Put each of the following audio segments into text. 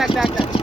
দেখ দেখ দেখ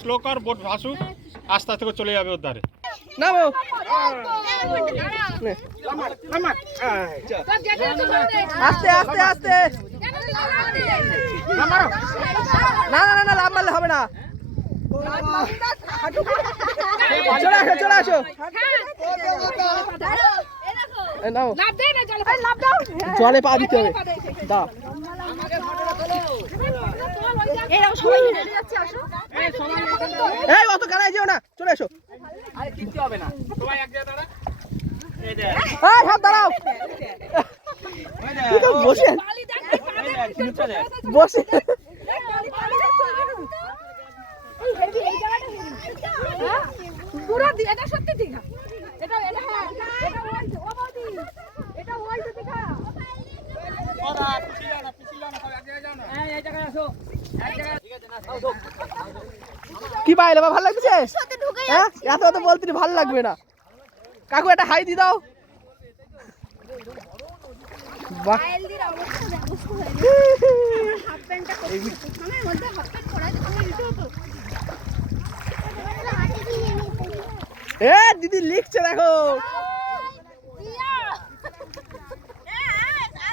স্লো কর বোট ভাসুক আস্তে আস্তে করে চলে যাবে ওর ধারে নামো আস্তে আস্তে আস্তে না না না লাভ মারলে হবে না চলে আসো চলে আসো নাও জলে পা দিতে হবে দাও এই অত গাড়ায় যেও না চলে এসো আরে কিনতে হবে না সবাই এক জায়গায় দাঁড়া এই দে এই হাত দাঁড়াও তুই তো বসে বসে পুরো এটা সত্যি দীঘা এটা এটা হ্যাঁ এটা ওই ও বৌদি এটা ওই তো দীঘা ওরা পিছিয়ে না সব এক জায়গায় যাও না এই জায়গায় আসো এক জায়গায় ঠিক আছে না আসো কি পাইলে ভালো লাগছে হ্যাঁ এত এত বলতে ভালো লাগবে না কাকু একটা হাই দি দাও বাহ আইলদির অবস্থা দেখো হাফ প্যান্টটা আমার মধ্যে হাফ প্যান্ট পরাই তো আমি দিতে হতো এ দিদি লিখছে দেখো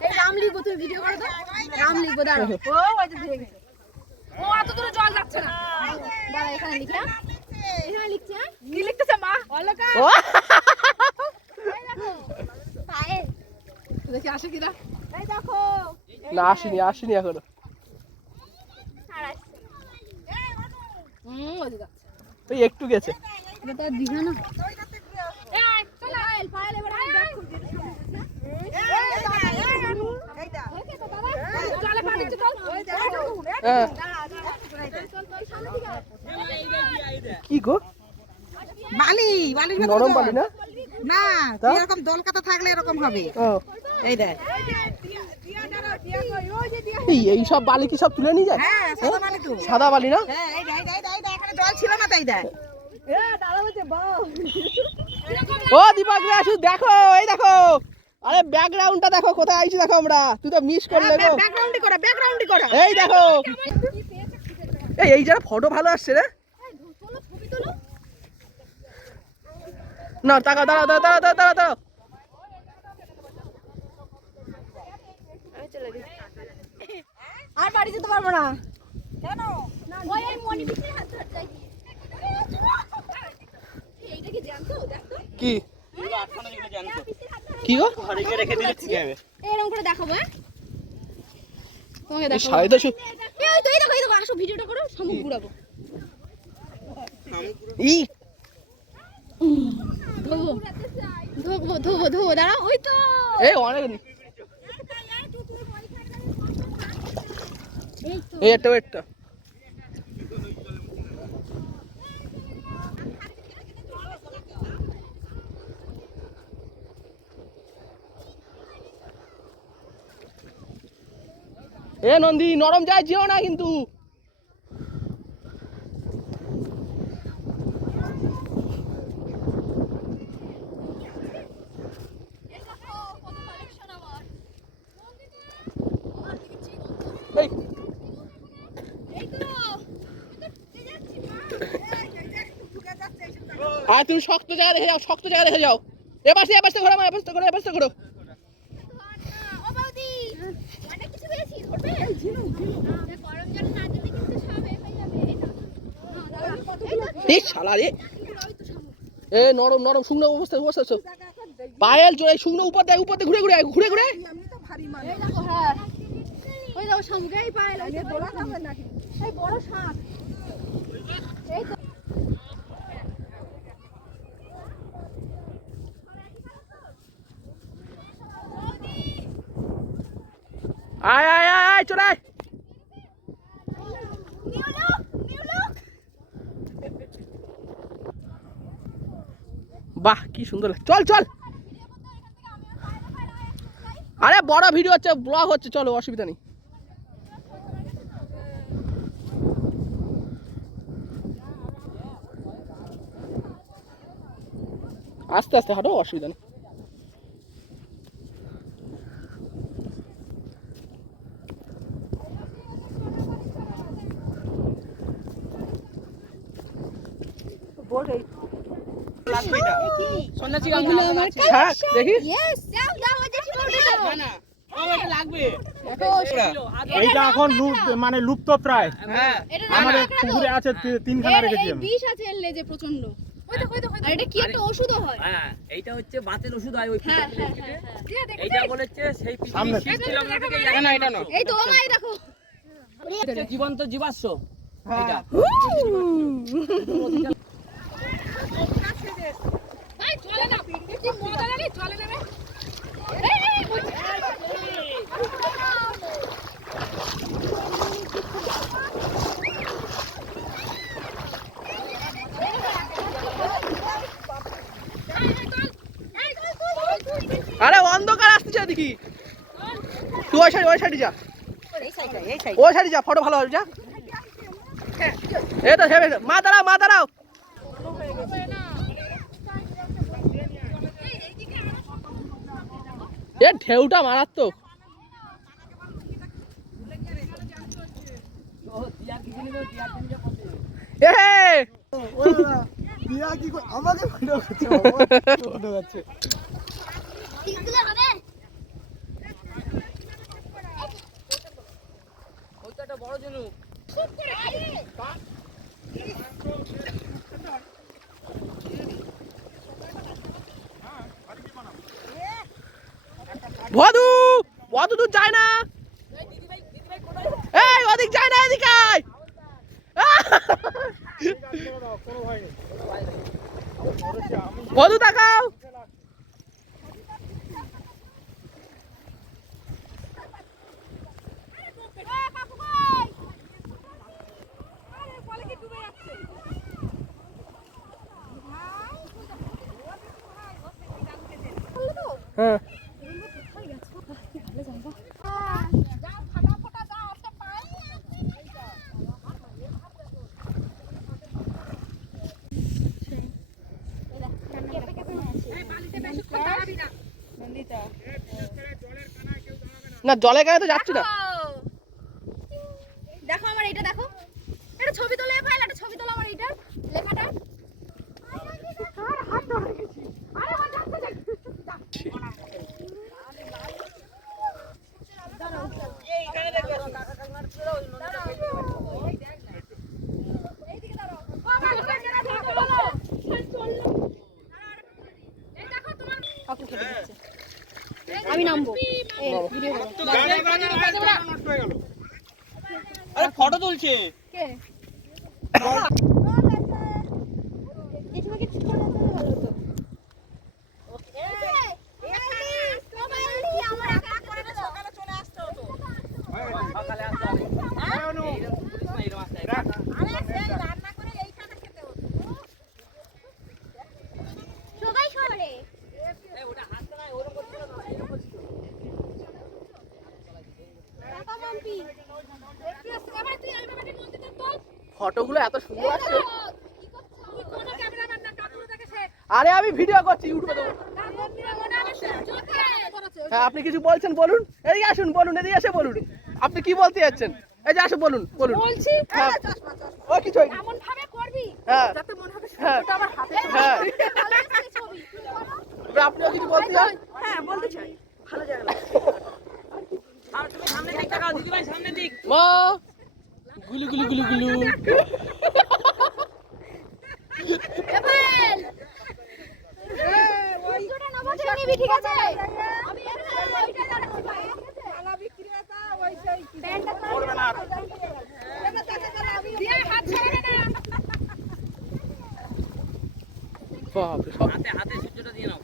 এই রাম লিখবো তুমি ভিডিও করো তো রাম লিখবো দাঁড়াও ও ওই যে ধরে গেছে ও এত দূরে জল যাচ্ছে না দাঁড়া এখানে লিখি এখানে লিখছি হ্যাঁ কি লিখতেছে মা অলকা ও এই দেখো পায়ে দেখি আসে কিনা এই দেখো না আসেনি এখনো আর আসছে ওই যাচ্ছে ওই একটু গেছে এটা তো দিঘা না এই চল আইল পায়েল এবার ব্যাক করে দে এইটা তো দাদা চলে পানি চল ওই দেখো হ্যাঁ চল চল সামনে দিকে কি গো বালি নরম বালি না না এরকম দলকাতা থাকলে এরকম হবে ও এই দেখ এই সব বালি কি সব তুলে নিয়ে যায় হ্যাঁ সাদা বালি তো সাদা বালি না হ্যাঁ এই দেখ এখানে জল ছিল না তাই দেখ ও দীপক রে আসু দেখো এই দেখো আরে ব্যাকগ্রাউন্ডটা দেখো কোথায় আইছি দেখো আমরা তুই তো মিস করলে গো ব্যাকগ্রাউন্ডই করা এই দেখো এই যারা ফটো ভালো আসছে রে না টাকা দাঁড়াও আর বাড়ি যেতে পারবো না কেন ওই এই মনি পিছিয়ে হাত ধরে যাই এইটা কি জানতো দেখো কি এগুলো আটখানা যেগুলো জানতো কি গো ঘরে রেখে দিলে ঠিক হবে এরকম করে দেখাবো হ্যাঁ তোমাকে দেখাবো সাড়ে দশ এই ওই তো এই দেখো আসো ভিডিওটা করো শামুক ঘুরাবো ই ধোবো দাঁড়া ওই তো এই অনেক এই একটা এ নন্দী নরম যায় যেও না কিন্তু আর তুমি শক্ত জায়গা দেখে যাও এবার ঘোরো ও বৌদি অনেক কিছু পেয়েছি ধরবে এই শালা রে এ নরম নরম শুকনো অবস্থা বসেছো পায়েল চলে শুকনো উপর দিয়ে ঘুরে ঘুরে ঘুরে ঘুরে এই দেখো হ্যাঁ ওই দেখো শামুকে এই পায় ওই দোলা যাবে নাকি এই বড় শাক এই তো আয় আয় আয় চলে আয় বাহ কি সুন্দর চল চল আরে বড় ভিডিও হচ্ছে ব্লগ হচ্ছে চলো অসুবিধা নেই আস্তে আস্তে হাঁটো অসুবিধা নেই সন্ন্যাসী গামলা থাক দেখি ইয়েস দাও দাও ওই যে ছোটটা না এটা লাগবে এইটা এখন মানে লুপ্ত প্রায় হ্যাঁ এটা আমাদের পুকুরে আছে তিনখানা রেখেছি আমি বিষ আছে এর লেজে প্রচন্ড ওই দেখো আর এটা কি একটা ওষুধও হয় হ্যাঁ এইটা হচ্ছে বাতের ওষুধ হয় ওই হ্যাঁ হ্যাঁ হ্যাঁ এইটা বলেছে সেই সামনে। পৃথিবীর 6 কিলোমিটার থেকে না এটা না এই তো ওমাই দেখো জীবন্ত জীবাশ্ম এটা ভাই চলে না কি মজা লাগে চলে নেবে আরে অন্ধকার আসছে দেখি তুই ওই সাইডে যা ওই সাইডে যা ফটো ভালো হবে যা এই তো হেবে মা দাঁড়াও এ ঢেউটা মারাত্মক এ আমাকে ভিডিও করছে দিলে হবে ওইটা একটা বড় ঝিনুক চুপ করে বধু দূর যায় না এই ওদিক যায় না এদিকে আয় বধু তাকাও হ্যাঁ না জলে গায়ে তো যাচ্ছি না দেখো আমার এটা দেখো একটা ছবি তোলে ফাইল একটা ছবি তোলো আমার এটা লেখাটা আর হাত ধরে গেছি আরে আমার যাচ্ছে এইখানে দেখবে এইদিকে দাঁড়াও বাবা তুমি কেন ধরতে বলো চললো এই দেখো তোমার কাকু কেটে দিচ্ছে আমি নামবো এই ভিডিও আরে ফটো তুলছে কে এই তোমাকে ঠিক করে দিতে ভালো তো আমার একা করে সকালে চলে আসতে হতো সকালে আসতে হবে এইরকম আসতে হবে আরে সেই রান্না করে এইখানে খেতে হতো সবাই করে এই ওটা হাত না ওরকম করছিল না এরকম করছিল টাকা মাম্পি একটু এবার তুই আমি বাবাকে মন দিতে তোল ফটোগুলো এত সুন্দর আসছে কি করছ তুই কোন ক্যামেরাম্যান না কাকুরে দেখে সে আরে আমি ভিডিও করছি ইউটিউবে দেবো মনে হবে চোখে হ্যাঁ আপনি কিছু বলছেন বলুন এদিকে আসুন বলুন এদিকে এসে বলুন আপনি কি বলতে যাচ্ছেন এই যে আসুন বলুন বলছি হ্যাঁ ও কিছু হয়নি এমন ভাবে করবি হ্যাঁ যাতে মনে হবে হ্যাঁ সেটা আমার হাতে হ্যাঁ ভালো আসছে ছবি এবার আপনিও কিছু বলতে চান হ্যাঁ বলতে চাই ভালো জায়গা আর তুমি সামনে দিক তাকাও দিদি ভাই সামনে দিক মা গুলু গুলু গুলু গুলু এবার ওইটা না বসে নিবি ঠিক আছে আমি এখানে ওইটা দাঁড়াচ্ছি ভাই আলা বিক্রেতা ওই সেই প্যান্টটা করবে না দিয়ে হাত ছাড়বে না বাপ রে সব হাতে সূর্যটা দিয়ে নাও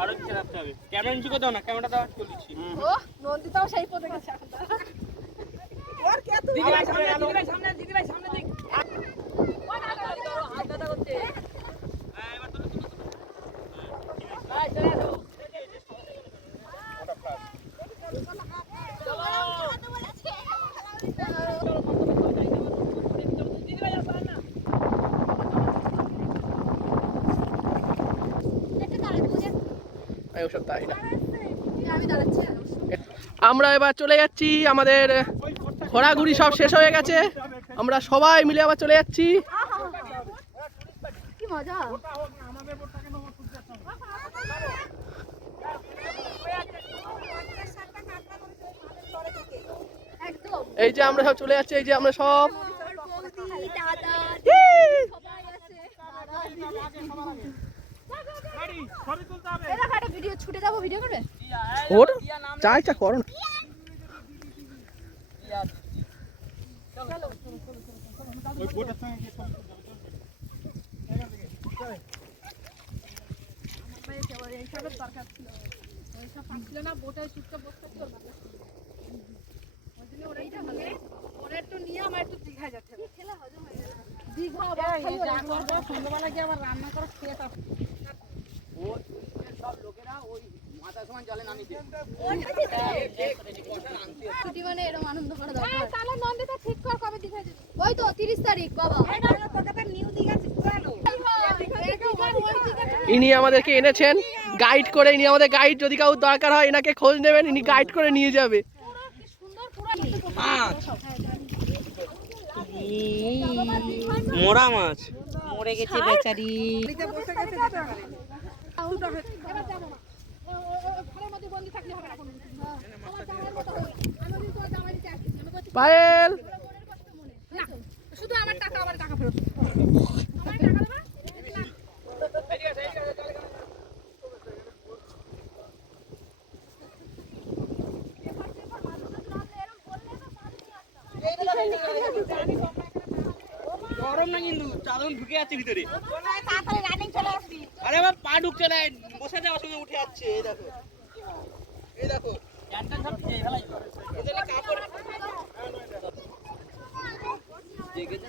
আরো কিছু রাখতে হবে ক্যামেরা নিচে দাও না ক্যামেরাটা দাও চলে দিচ্ছি ও নন্দিতাও সেই পদে গেছে এখন ওর কে তুই দিদি ভাই সামনে দিক ও না ধরো হাত ব্যথা করছে হ্যাঁ এবার তোলো ভাই চলে আসো ওসব তাই না আমি দাঁড়াচ্ছি আমরা এবার চলে যাচ্ছি আমাদের ঘোরাঘুরি সব শেষ হয়ে গেছে আমরা সবাই মিলে আবার চলে যাচ্ছি কি মজা একদম এই যে আমরা সব চলে যাচ্ছি এই যে আমরা সব বৌদি দাদা সবাই আছে এরা একটা ভিডিও ছুটে যাবো ভিডিও করবে ওর যা ইচ্ছা করো না ওই বোটের সঙ্গে গিয়ে এইসবের দরকার ছিল ওইসব পাচ্ছিল না বোটে চুপচাপ বসতে ছিল না ওই জন্য ওরা এইটা ভালো ওরা একটু নিয়ে আমার একটু দীঘায় যেতে হবে খেলা হজম হয়ে গেল দীঘা সন্ধ্যাবেলা গিয়ে আবার রান্না করে খেয়ে সব লোকেরা ওই মাথা সমান জলে নামিছে ছুটি মানে এরকম আনন্দ করা দরকার তাহলে নন্দিতা ঠিক কর কবে দীঘায় যাবি ওই তো 30 তারিখ বাবা নিউ দিঘা ঘুরালো ইনি আমাদেরকে এনেছেন গাইড করে ইনি আমাদের গাইড যদি কাউ দরকার হয় এনাকে খোঁজ নেবেন ইনি গাইড করে নিয়ে যাবে মোরা মাছ মরে গেছে বেচারি বসে গেছে এবার যাবো না ঘরের মধ্যে বন্দি থাকলে হবে না কোনো আমার জামাইয়ের মতো হবে আমি ওদিন তোর জামাই দিতে আসছি আমি বলছি পায়েল মনের কষ্ট মনে না শুধু আমার টাকা ফেরত আমার টাকা দেবা গরম না কিন্তু চাদর ঢুকে যাচ্ছে ভিতরে তাড়াতাড়ি রানিং চলে আসবি আরে বাবা পা ঢুকছে না বসে যাওয়ার সঙ্গে উঠে যাচ্ছে এই দেখো ক্যান্টান সব খেয়ে ফেলাই এদের কাপড় জেগেছে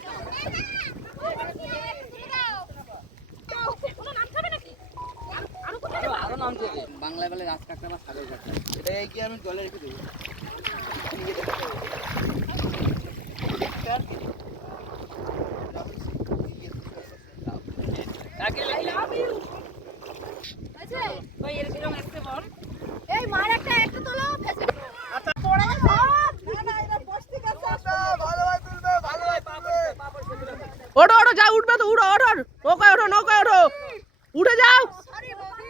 আরো নামছে বাংলায় বলে রাত কাটটা বা সাগর কাটটা এটা কি আমি জলে রেখে দেবো আছে ওই এরকম একটা বল এই মার একটা তোলো ফেসবুক আচ্ছা পড়ে গেছে না এটা বসতে গেছে ভালোভাবে তুলবে ভালোভাবে ওঠো ওঠো যা উঠবে তো উঠো ওঠো নৌকায় ওঠো উঠে যাও সরি বৌদি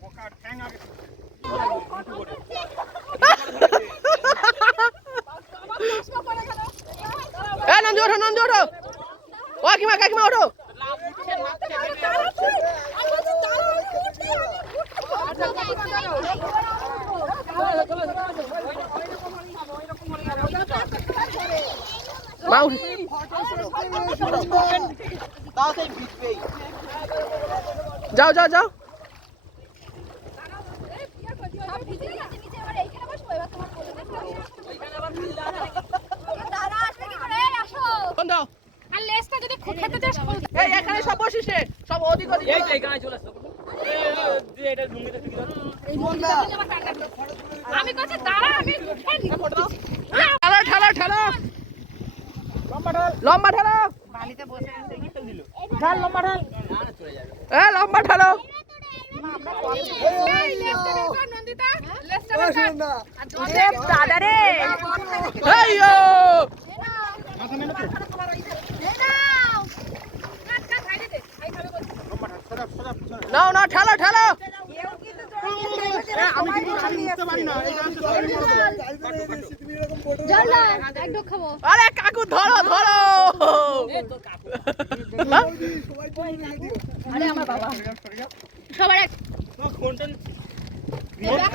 পোকার ঠ্যাং আগে নন্দী ওঠো ও কাকিমা ওঠো মা উঠে তাও সেই ভিজবেই যাও সব ভিজে গেছে নিচে এবার এইখানে বসবো এবার তোমার বলে দাঁড়া আসবে কি করে আসো ফোন দাও আর লেজটা যদি খেতে দেস এই এখানে সব বসিস রে সব ওদিক এই তো এখানে চলে আসতো এটা লুঙ্গিটা ঠিক আছে আমি কাছে দাঁড়া আমি ঠেলো লম্বা ঠেলো বালিতে বসে আছে কি তো দিল লম্বা ঠেল না না চলে যাবে লম্বা ঠেলো এই লেজটা দেখো নন্দিতা লেজটা দেখো দাদা রে এই ও মাথা মেলে তো নাও ঠেলো কেউ কিন্তু চলে গেছে আমি কিন্তু আমি উঠতে পারি না এই গাছটা ধরে নিয়ে জল দাও এক ডোক খাবো। আরে কাকু ধরো ধরো এ তো কাকু না? আরে আমার বাবা সরে যা। সবার এক ফোনটা এই ব্যাগ